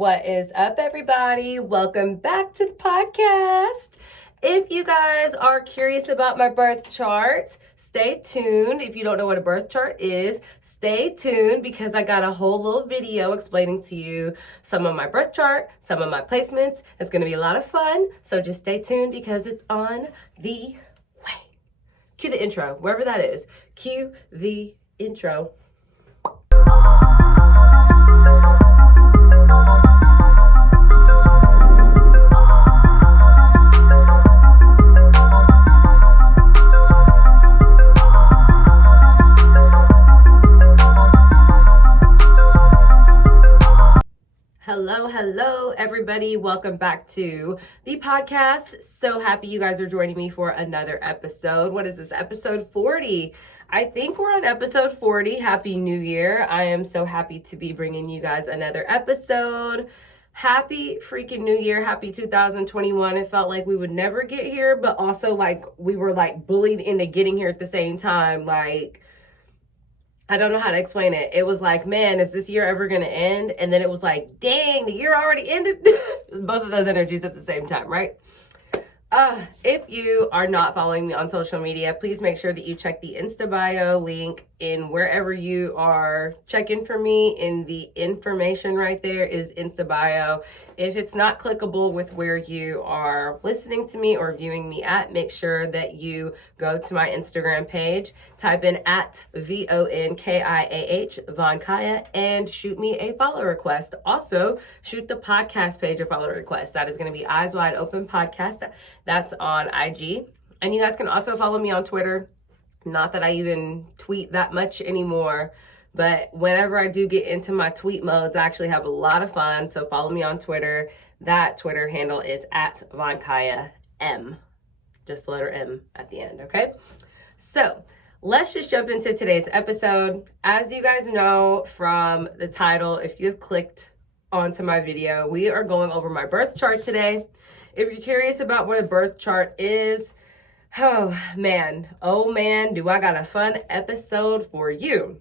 What is up, everybody? Welcome back to the podcast. If you guys are curious about my birth chart, stay tuned. If you don't know what a birth chart is, stay tuned because I got a whole little video explaining to you some of my birth chart, some of my placements. It's going to be a lot of fun, so just stay tuned because it's on the way. Cue the intro, wherever that is. Cue the intro. Hello, everybody. Welcome back to the podcast. So happy you guys are joining me for another episode. What is this? Episode 40. I think we're on episode 40. Happy New Year. I am so happy to be bringing you guys another episode. Happy freaking New Year. Happy 2021. It felt like we would never get here, but also like we were like bullied into getting here at the same time. Like, I don't know how to explain it. It was like, man, is this year ever going to end? And then it was like, dang, the year already ended. Both of those energies at the same time, right? If you are not following me on social media, please make sure that you check the Insta bio link in wherever you are checking for me. In the information right there is Insta bio. If it's not clickable with where you are listening to me or viewing me at, make sure that you go to my Instagram page, type in at Vonkiah, Vonkiah, and shoot me a follow request. Also, shoot the podcast page a follow request. That is going to be Eyes Wide Open Podcast. That's on IG. And you guys can also follow me on Twitter. Not that I even tweet that much anymore, but whenever I do get into my tweet modes, I actually have a lot of fun. So follow me on Twitter. That Twitter handle is at Vonkiah M. Just the letter M at the end, okay? So let's just jump into today's episode. As you guys know from the title, if you've clicked onto my video, we are going over my birth chart today. If you're curious about what a birth chart is, oh man, do I got a fun episode for you.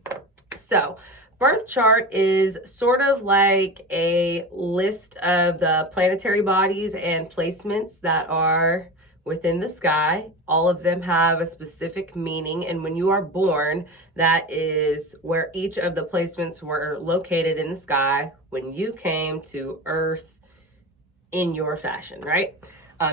So, birth chart is sort of like a list of the planetary bodies and placements that are within the sky. All of them have a specific meaning, and when you are born, that is where each of the placements were located in the sky when you came to Earth in your fashion, right?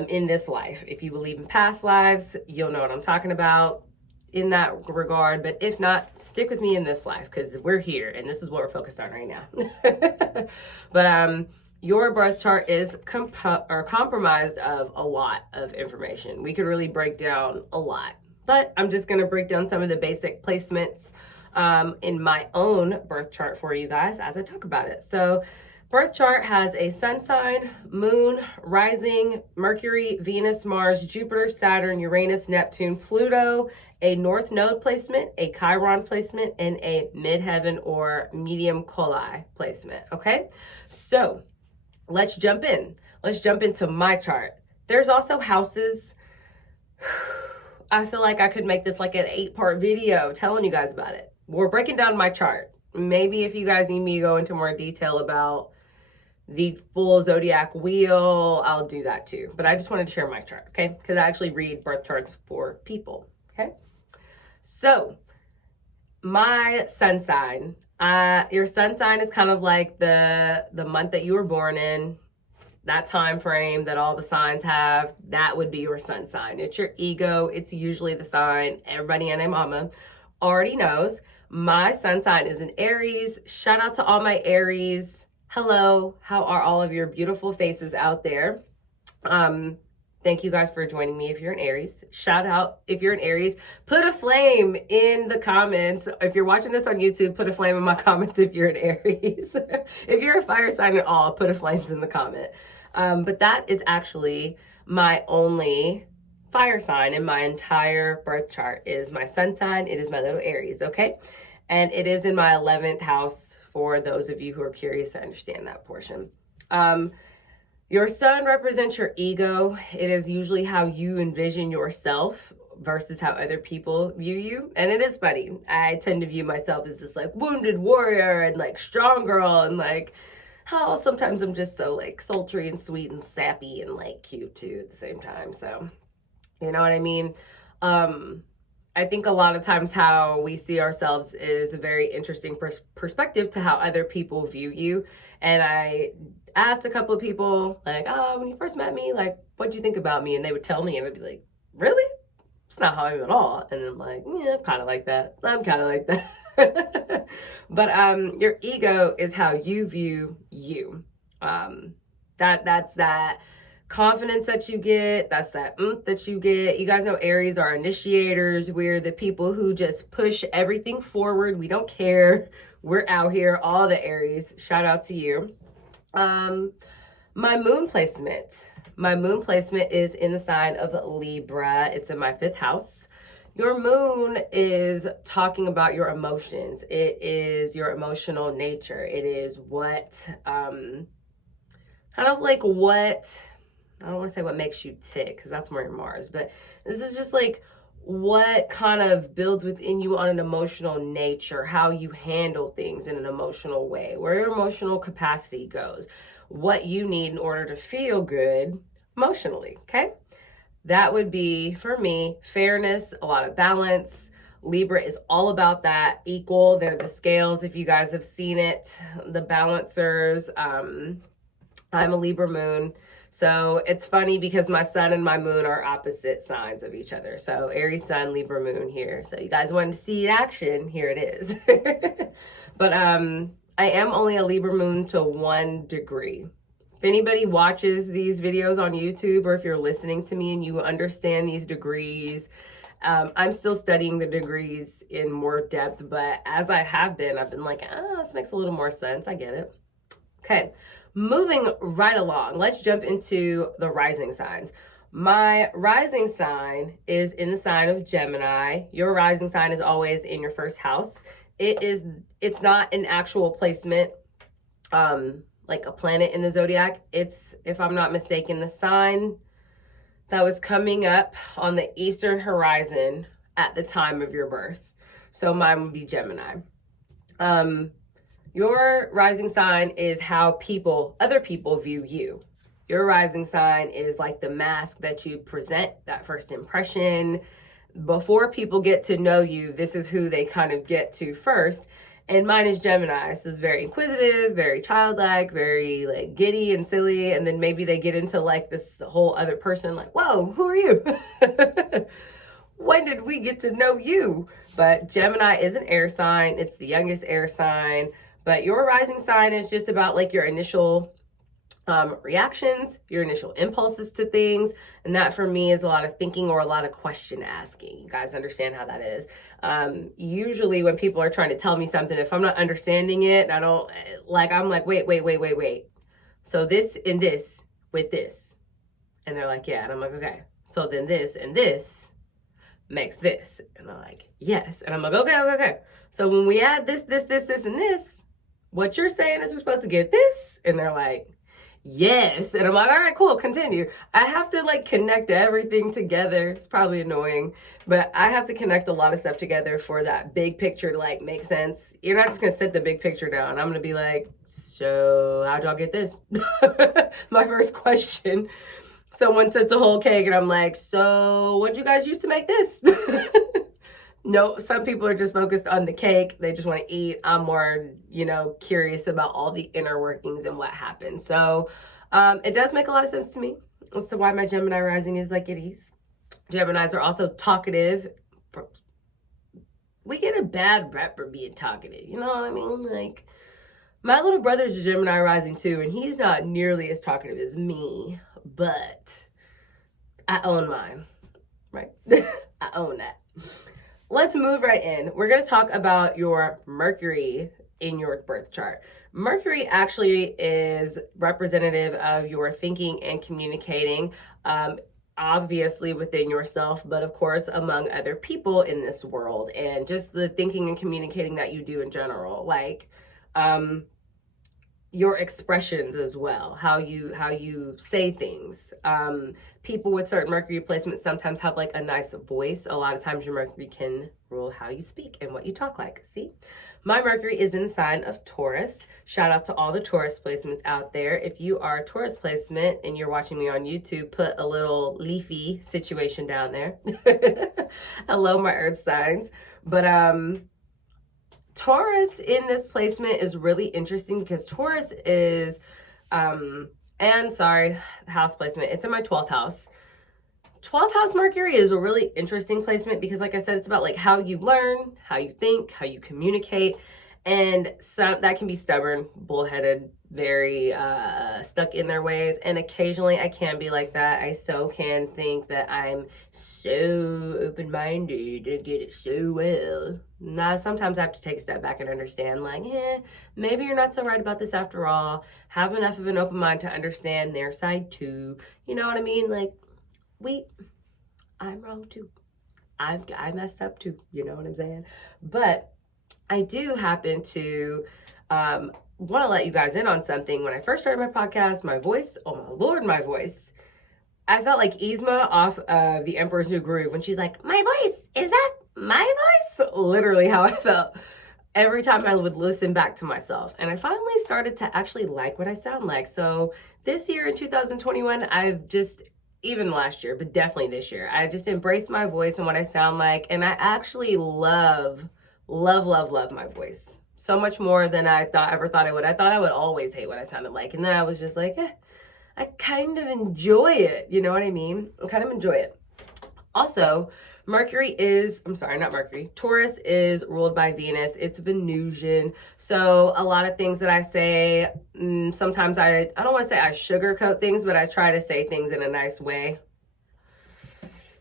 In this life. If you believe in past lives, you'll know what I'm talking about in that regard. But if not, stick with me in this life because we're here and this is what we're focused on right now. But your birth chart is compromised of a lot of information. We could really break down a lot, but I'm just going to break down some of the basic placements in my own birth chart for you guys as I talk about it. So birth chart has a sun sign, moon, rising, Mercury, Venus, Mars, Jupiter, Saturn, Uranus, Neptune, Pluto, a North Node placement, a Chiron placement, and a midheaven or medium coli placement, okay? So let's jump in. Let's jump into my chart. There's also houses. I feel like I could make this like an 8-part video telling you guys about it. We're breaking down my chart. Maybe if you guys need me to go into more detail about the full zodiac wheel, I'll do that too. But I just wanted to share my chart, okay? Because I actually read birth charts for people, okay? So, my sun sign. Your sun sign is kind of like the month that you were born in, that time frame that all the signs have. That would be your sun sign. It's your ego. It's usually the sign everybody and their mama already knows. My sun sign is an Aries. Shout out to all my Aries. Hello, how are all of your beautiful faces out there? Thank you guys for joining me if you're an Aries. Shout out if you're an Aries. Put a flame in the comments. If you're watching this on YouTube, put a flame in my comments if you're an Aries. If you're a fire sign at all, put a flames in the comment. But that is actually my only fire sign in my entire birth chart is my sun sign. It is my little Aries, okay? And it is in my 11th house for those of you who are curious to understand that portion. Your sun represents your ego. It is usually how you envision yourself versus how other people view you. And it is funny. I tend to view myself as this like wounded warrior and like strong girl and like how sometimes I'm just so like sultry and sweet and sappy and like cute too at the same time. So, you know what I mean? I think a lot of times how we see ourselves is a very interesting perspective to how other people view you. And I asked a couple of people, like, oh, when you first met me, like, what do you think about me? And they would tell me, and I'd be like, really? It's not how I am at all. And I'm like, yeah, I'm kind of like that. I'm kind of like that. But your ego is how you view you. That's that confidence that you get. That's that that you get. You guys know Aries are initiators. We're the people who just push everything forward. We don't care. We're out here. All the Aries. Shout out to you. My moon placement. My moon placement is in the sign of Libra. It's in my 5th house. Your moon is talking about your emotions. It is your emotional nature. It is what, kind of like what, I don't want to say what makes you tick, because that's more your Mars, but this is just like what kind of builds within you on an emotional nature, how you handle things in an emotional way, where your emotional capacity goes, what you need in order to feel good emotionally, okay? That would be, for me, fairness, a lot of balance. Libra is all about that, equal. They're the scales, if you guys have seen it, the balancers. I'm a Libra moon. So it's funny because my sun and my moon are opposite signs of each other. So Aries sun, Libra moon here. So you guys wanted to see action, here it is. But I am only a Libra moon to 1 degree. If anybody watches these videos on YouTube, or if you're listening to me and you understand these degrees, I'm still studying the degrees in more depth, but as I have been, I've been like, this makes a little more sense. I get it. Okay, moving right along. Let's jump into the rising signs. My rising sign is in the sign of Gemini. Your rising sign is always in your 1st house. It's not an actual placement, like a planet in the zodiac. It's, if I'm not mistaken, the sign that was coming up on the eastern horizon at the time of your birth. So mine would be Gemini. Your rising sign is how other people view you. Your rising sign is like the mask that you present, that first impression. Before people get to know you, this is who they kind of get to first. And mine is Gemini. So it's very inquisitive, very childlike, very like giddy and silly. And then maybe they get into like this whole other person, like, whoa, who are you? When did we get to know you? But Gemini is an air sign. It's the youngest air sign. But your rising sign is just about like your initial reactions, your initial impulses to things. And that for me is a lot of thinking or a lot of question asking. You guys understand how that is. Usually when people are trying to tell me something, if I'm not understanding it, and I don't like, I'm like, wait. So this and this with this. And they're like, yeah. And I'm like, okay. So then this and this makes this. And they're like, yes. And I'm like, okay. So when we add this, and this, what you're saying is we're supposed to get this? And they're like, yes. And I'm like, all right, cool, continue. I have to like connect everything together. It's probably annoying, but I have to connect a lot of stuff together for that big picture to like make sense. You're not just gonna set the big picture down. I'm gonna be like, so how'd y'all get this? My first question. Someone sets a whole cake and I'm like, so what'd you guys use to make this? No, some people are just focused on the cake. They just want to eat. I'm more, curious about all the inner workings and what happened. So it does make a lot of sense to me as to why my Gemini rising is like it is. Geminis are also talkative. We get a bad rep for being talkative. You know what I mean? Like, my little brother's a Gemini rising too, and he's not nearly as talkative as me, but I own mine, right? I own that. Let's move right in. We're going to talk about your Mercury in your birth chart. Mercury actually is representative of your thinking and communicating, obviously within yourself, but of course among other people in this world, and just the thinking and communicating that you do in general. Like, your expressions as well, how you say things. People with certain Mercury placements sometimes have like a nice voice. A lot of times your Mercury can rule how you speak and what you talk like. See, my Mercury is in the sign of Taurus. Shout out to all the Taurus placements out there. If you are a Taurus placement and you're watching me on YouTube, put a little leafy situation down there. Hello, my earth signs. But Taurus in this placement is really interesting because Taurus is, house placement. It's in my 12th house. 12th house Mercury is a really interesting placement because, like I said, it's about like how you learn, how you think, how you communicate. And some that can be stubborn, bullheaded, very stuck in their ways. And occasionally I can be like that. I so can think that I'm so open-minded and get it so well. Nah, sometimes I have to take a step back and understand, like, maybe you're not so right about this after all. Have enough of an open mind to understand their side too. You know what I mean? Like, I'm wrong too. I messed up too. You know what I'm saying? But I do happen to want to let you guys in on something. When I first started my podcast, my voice, oh my Lord, my voice. I felt like Yzma off of The Emperor's New Groove when she's like, my voice, is that my voice? Literally how I felt every time I would listen back to myself. And I finally started to actually like what I sound like. So this year in 2021, I've just, even last year, but definitely this year, I just embraced my voice and what I sound like. And I actually love my voice so much more than I ever thought I would. I thought I would always hate what I sounded like. And then I was just like, I kind of enjoy it. You know what I mean? I kind of enjoy it. Also, Taurus is ruled by Venus. It's Venusian. So a lot of things that I say, sometimes I don't want to say I sugarcoat things, but I try to say things in a nice way.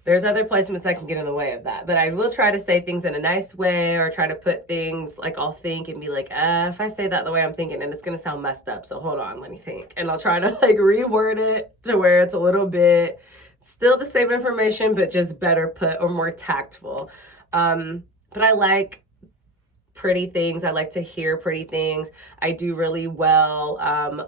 There's other placements that can get in the way of that, but I will try to say things in a nice way, or try to put things like I'll think and be like, if I say that the way I'm thinking, and it's going to sound messed up. So hold on, let me think. And I'll try to like reword it to where it's a little bit still the same information, but just better put or more tactful. But I like pretty things. I like to hear pretty things. I do really well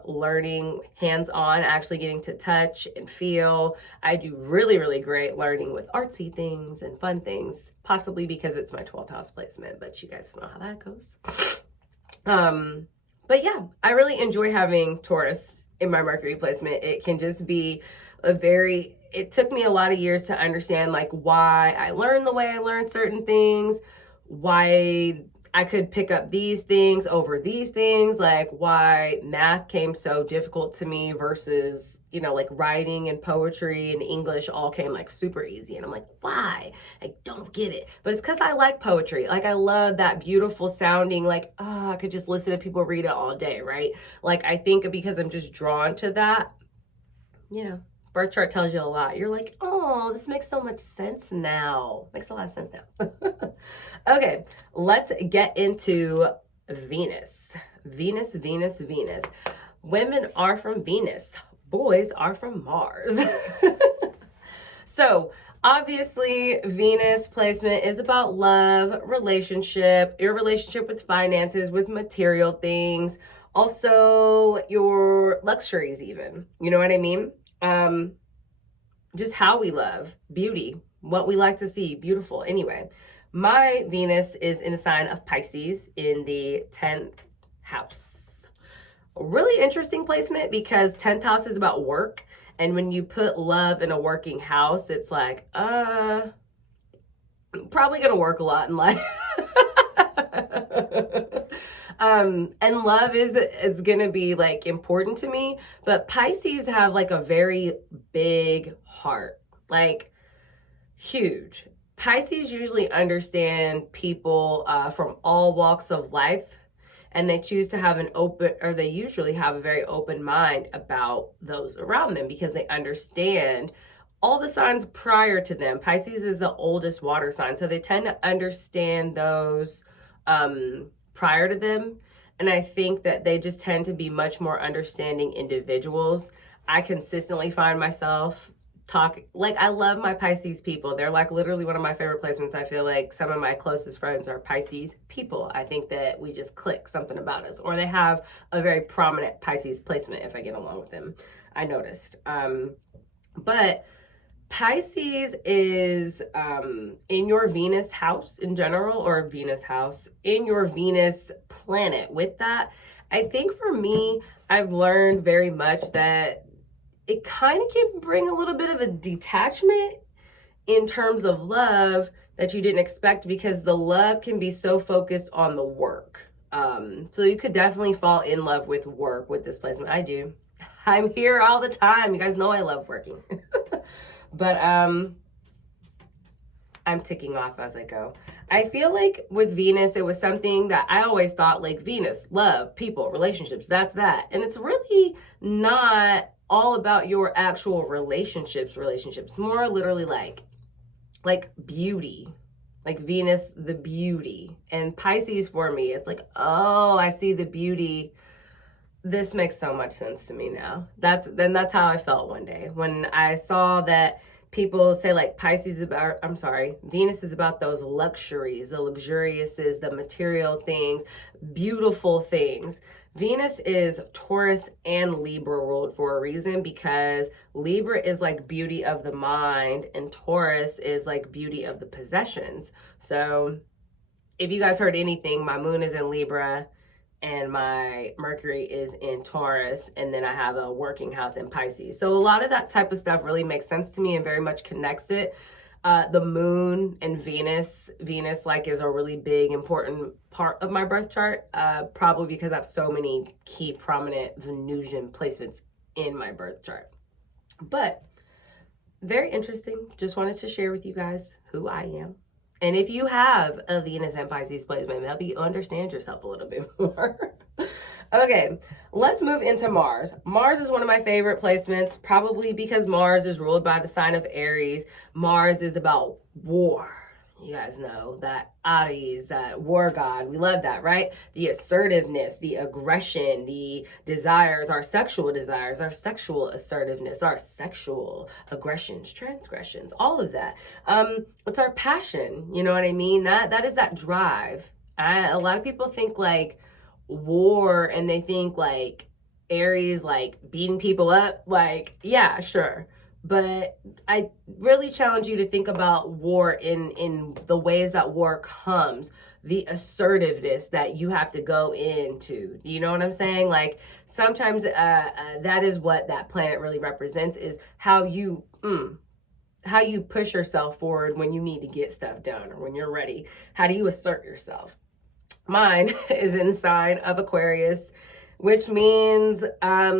learning hands-on, actually getting to touch and feel. I do really, really great learning with artsy things and fun things, possibly because it's my 12th house placement, but you guys know how that goes. But yeah, I really enjoy having Taurus in my Mercury placement. It can just be it took me a lot of years to understand like why I learned the way I learned certain things, why I could pick up these things over these things, like why math came so difficult to me versus, like writing and poetry and English all came like super easy. And I'm like, why? I don't get it. But it's because I like poetry. Like I love that beautiful sounding, like, I could just listen to people read it all day, right? Like I think because I'm just drawn to that, birth chart tells you a lot. You're like, oh, this makes so much sense now. Makes a lot of sense now. Okay, let's get into Venus. Venus. Women are from Venus. Boys are from Mars. So, obviously, Venus placement is about love, relationship, your relationship with finances, with material things, also your luxuries even. You know what I mean? Just how we love, beauty, what we like to see, beautiful. Anyway, my Venus is in a sign of Pisces in the 10th house. A really interesting placement because 10th house is about work. And when you put love in a working house, it's like, probably going to work a lot in life. And love is going to be like important to me, but Pisces have like a very big heart, like huge. Pisces usually understand people from all walks of life, and they choose to have they usually have a very open mind about those around them because they understand all the signs prior to them. Pisces is the oldest water sign, so they tend to understand those prior to them. And I think that they just tend to be much more understanding individuals. I consistently find myself talk, like, I love my Pisces people. They're like literally one of my favorite placements. I feel like some of my closest friends are Pisces people. I think that we just click something about us, or they have a very prominent Pisces placement if I get along with them, I noticed. But Pisces is in your Venus house in general, or Venus house, in your Venus planet. With that, I think for me, I've learned very much that it kind of can bring a little bit of a detachment in terms of love that you didn't expect, because the love can be so focused on the work. So you could definitely fall in love with work with this placement. I do. I'm here all the time. You guys know I love working. But I'm ticking off as I go. I feel like with Venus, it was something that I always thought, like, Venus, love, people, relationships, that's that. And it's really not all about your actual relationships, more literally like beauty, like Venus, the beauty. And Pisces for me, it's like, oh, I see the beauty. This makes so much sense to me now. That's how I felt one day when I saw that people say, like, Venus is about those luxuries, the luxuriouses, the material things, beautiful things. Venus is Taurus and Libra ruled for a reason, because Libra is like beauty of the mind and Taurus is like beauty of the possessions. So if you guys heard anything, my moon is in Libra and my Mercury is in Taurus, and then I have a working house in Pisces. So a lot of that type of stuff really makes sense to me and very much connects it. The moon and Venus like is a really big, important part of my birth chart, probably because I have so many key prominent Venusian placements in my birth chart. But very interesting. Just wanted to share with you guys who I am. And if you have a Venus and Pisces placement, help you understand yourself a little bit more. Okay, let's move into Mars. Mars is one of my favorite placements, probably because Mars is ruled by the sign of Aries. Mars is about war. You guys know that Aries, that war god. We love that, right? The assertiveness, the aggression, the desires, our sexual assertiveness, our sexual aggressions, transgressions, all of that. It's our passion. You know what I mean? That is that drive. A lot of people think like war and they think like Aries, like beating people up. Like, yeah, sure. But I really challenge you to think about war in the ways that war comes, the assertiveness that you have to go into. You know what I'm saying? Like sometimes that is what that planet really represents, is how you push yourself forward when you need to get stuff done or when you're ready. How do you assert yourself? Mine is in the sign of Aquarius, which means I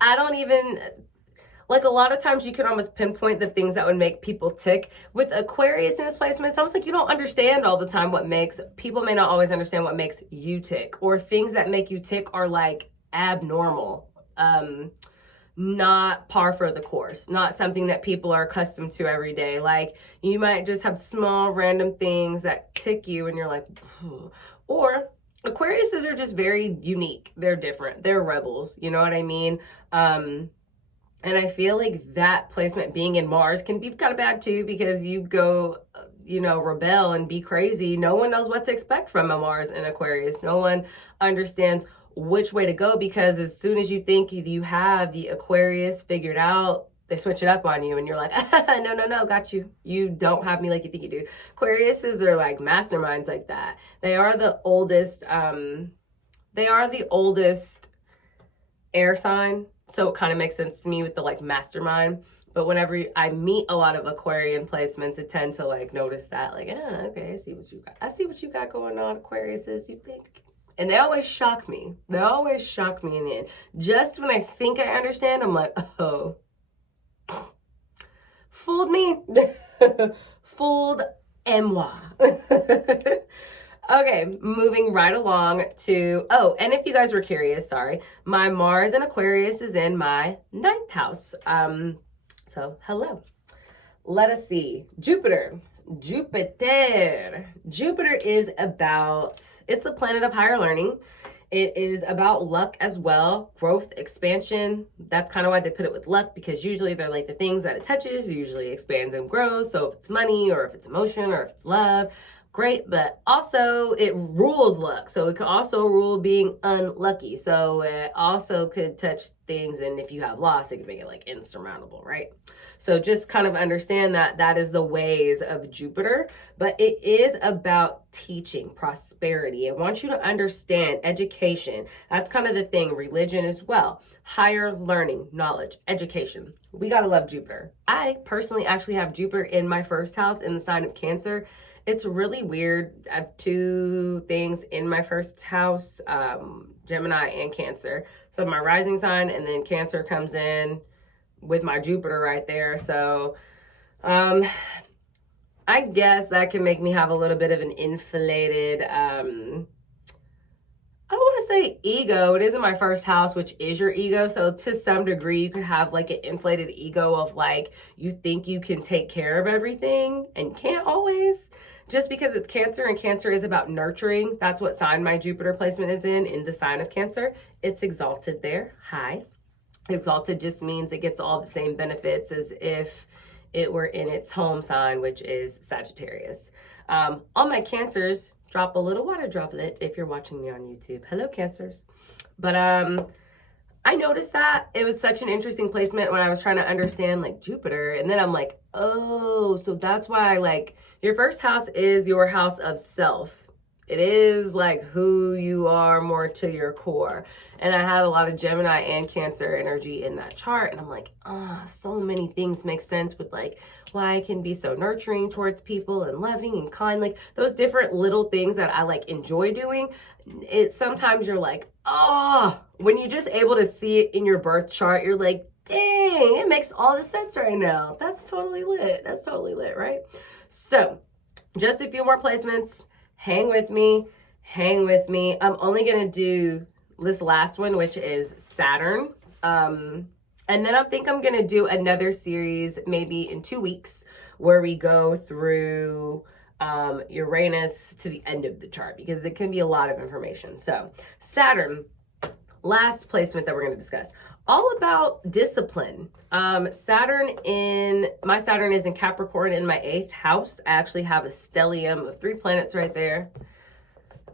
don't even... Like a lot of times you can almost pinpoint the things that would make people tick. With Aquarius in this placement, it's almost like you don't understand all the time people may not always understand what makes you tick, or things that make you tick are like abnormal, not par for the course, not something that people are accustomed to every day. Like you might just have small random things that tick you and you're like, or Aquariuses are just very unique. They're different. They're rebels. You know what I mean? And I feel like that placement being in Mars can be kind of bad too, because you go, rebel and be crazy. No one knows what to expect from a Mars in Aquarius. No one understands which way to go, because as soon as you think you have the Aquarius figured out, they switch it up on you and you're like, no, got you. You don't have me like you think you do. Aquariuses are like masterminds like that. They are the oldest air sign. So it kind of makes sense to me with the like mastermind. But whenever I meet a lot of Aquarian placements, I tend to like notice that, like, okay, I see what you got going on, Aquariuses, you think. And they always shock me. In the end. Just when I think I understand, I'm like, oh, fooled me. Fooled moi. Okay, moving right along to, and if you guys were curious, sorry, my Mars in Aquarius is in my 9th house. So hello. Let us see. Jupiter is it's the planet of higher learning. It is about luck as well, growth, expansion. That's kind of why they put it with luck, because usually they're like the things that it touches usually expands and grows. So if it's money or if it's emotion or if it's love, great. But also it rules luck. So it could also rule being unlucky. So it also could touch things. And if you have loss, it could make it like insurmountable, right? So just kind of understand that that is the ways of Jupiter, but it is about teaching, prosperity. I want you to understand education. That's kind of the thing, religion as well. Higher learning, knowledge, education. We got to love Jupiter. I personally actually have Jupiter in my first house in the sign of Cancer. It's really weird. I have two things in my first house, Gemini and Cancer. So my rising sign, and then Cancer comes in with my Jupiter right there. So I guess that can make me have a little bit of an inflated, I don't want to say ego. It is in my first house, which is your ego. So to some degree, you could have like an inflated ego of like, you think you can take care of everything and you can't always, just because it's Cancer, and Cancer is about nurturing. That's what sign my Jupiter placement is in the sign of Cancer. It's exalted there. Hi. Exalted just means it gets all the same benefits as if it were in its home sign, which is Sagittarius. All my Cancers, drop a little water droplet if you're watching me on YouTube. Hello, Cancers. But I noticed that it was such an interesting placement when I was trying to understand like Jupiter. And then I'm like, oh, so that's why like your first house is your house of self. It is like who you are more to your core. And I had a lot of Gemini and Cancer energy in that chart. And I'm like, so many things make sense with like why I can be so nurturing towards people and loving and kind. Like those different little things that I like enjoy doing. It sometimes you're like, when you're just able to see it in your birth chart, you're like, dang, it makes all the sense right now. That's totally lit. That's totally lit, right? So just a few more placements. Hang with me. I'm only going to do this last one, which is Saturn. And then I think I'm going to do another series maybe in 2 weeks where we go through Uranus to the end of the chart, because it can be a lot of information. So Saturn, last placement that we're going to discuss. All about discipline. My Saturn is in Capricorn in my 8th house. I actually have a stellium of 3 planets right there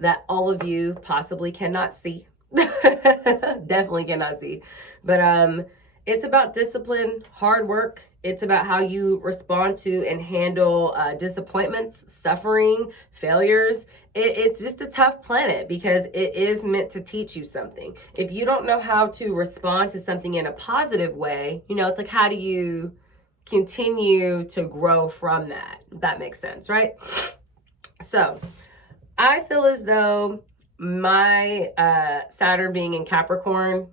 that all of you possibly cannot see. Definitely cannot see. But it's about discipline, hard work. It's about how you respond to and handle disappointments, suffering, failures. It's just a tough planet because it is meant to teach you something. If you don't know how to respond to something in a positive way, it's like, how do you continue to grow from that? If that makes sense, right? So I feel as though my Saturn being in Capricorn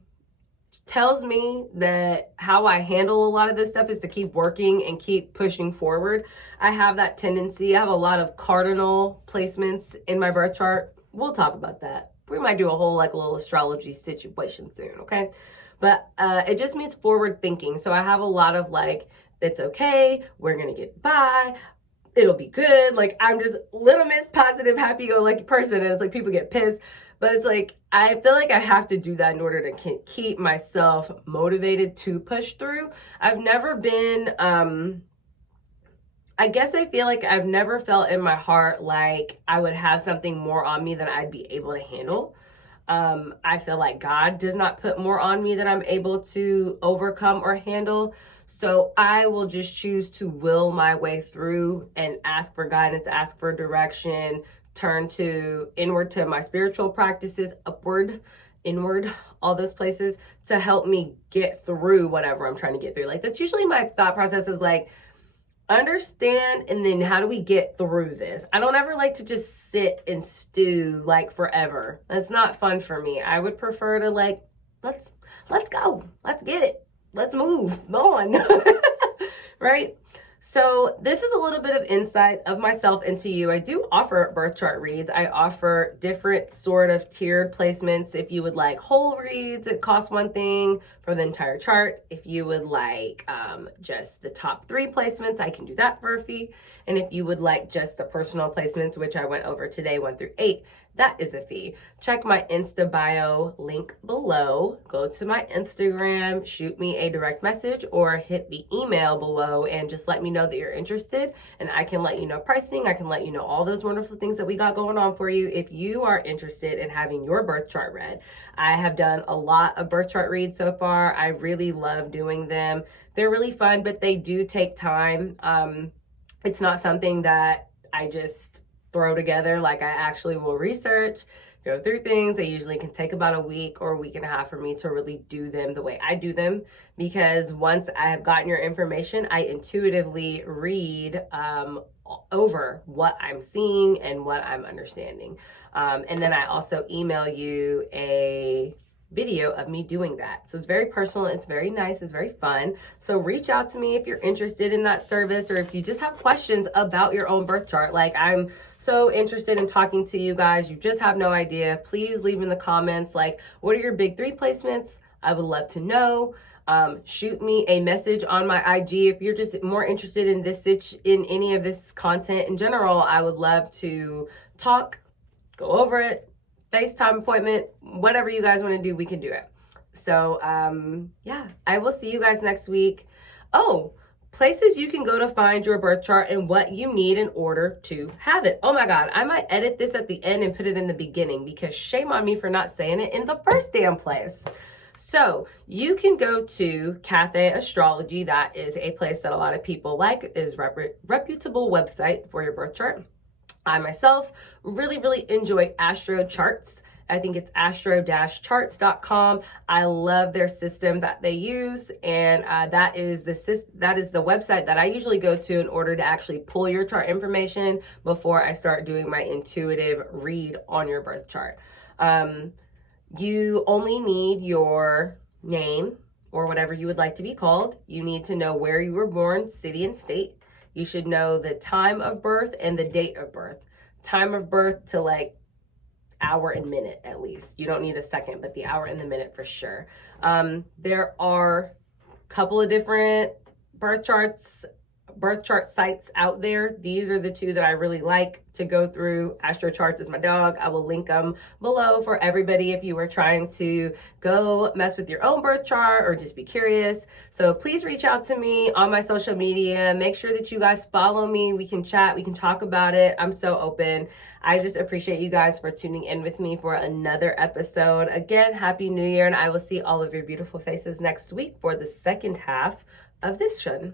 tells me that how I handle a lot of this stuff is to keep working and keep pushing forward. I have that tendency. I have a lot of cardinal placements in my birth chart. We'll talk about that. We might do a whole like little astrology situation soon, okay? But it just means forward thinking. So I have a lot of like, it's okay, we're gonna get by, it'll be good. Like I'm just little miss positive, happy-go-lucky person, and it's like people get pissed. But it's like, I feel like I have to do that in order to keep myself motivated to push through. I've never been, I guess I feel like I've never felt in my heart like I would have something more on me than I'd be able to handle. I feel like God does not put more on me than I'm able to overcome or handle. So I will just choose to will my way through and ask for guidance, ask for direction, turn inward to my spiritual practices, upward, inward, all those places to help me get through whatever I'm trying to get through. Like that's usually my thought process is like, understand, and then how do we get through this? I don't ever like to just sit and stew like forever. That's not fun for me. I would prefer to like, let's go, let's get it, let's move on, right? So this is a little bit of insight of myself into you. I do offer birth chart reads. I offer different sort of tiered placements. If you would like whole reads, it costs one thing for the entire chart. If you would like just the top 3 placements, I can do that for a fee. And if you would like just the personal placements, which I went over today, 1 through 8, that is a fee. Check my Insta bio link below. Go to my Instagram, shoot me a direct message, or hit the email below and just let me know that you're interested, and I can let you know pricing. I can let you know all those wonderful things that we got going on for you if you are interested in having your birth chart read. I have done a lot of birth chart reads so far. I really love doing them. They're really fun, but they do take time. It's not something that I just throw together. Like, I actually will research, go through things. They usually can take about a week or a week and a half for me to really do them the way I do them, because once I have gotten your information, I intuitively read over what I'm seeing and what I'm understanding. And then I also email you a video of me doing that. So it's very personal, it's very nice, it's very fun. So reach out to me if you're interested in that service, or if you just have questions about your own birth chart. Like, I'm so interested in talking to you guys. You just have no idea. Please leave in the comments, like, what are your big 3 placements? I would love to know. Shoot me a message on my IG if you're just more interested in in any of this content in general. I would love to talk, go over it, FaceTime appointment, whatever you guys want to do, we can do it. So, yeah, I will see you guys next week. Oh, places you can go to find your birth chart and what you need in order to have it. Oh my God, I might edit this at the end and put it in the beginning, because shame on me for not saying it in the first damn place. So you can go to Kiah Astrology. That is a place that a lot of people like, is reputable website for your birth chart. I myself really enjoy Astro Charts. I think it's astro-charts.com. I love their system that they use, and that is the website that I usually go to in order to actually pull your chart information before I start doing my intuitive read on your birth chart. You only need your name, or whatever you would like to be called. You need to know where you were born, city and state. You should know the time of birth and the date of birth. Time of birth to like hour and minute at least. You don't need a second, but the hour and the minute for sure. There are a couple of different birth chart sites out there. These are the 2 that I really like to go through. Astro Charts is my dog. I will link them below for everybody if you were trying to go mess with your own birth chart or just be curious. So please reach out to me on my social media. Make sure that you guys follow me. We can chat. We can talk about it. I'm so open. I just appreciate you guys for tuning in with me for another episode. Again, Happy New Year, and I will see all of your beautiful faces next week for the second half of this show.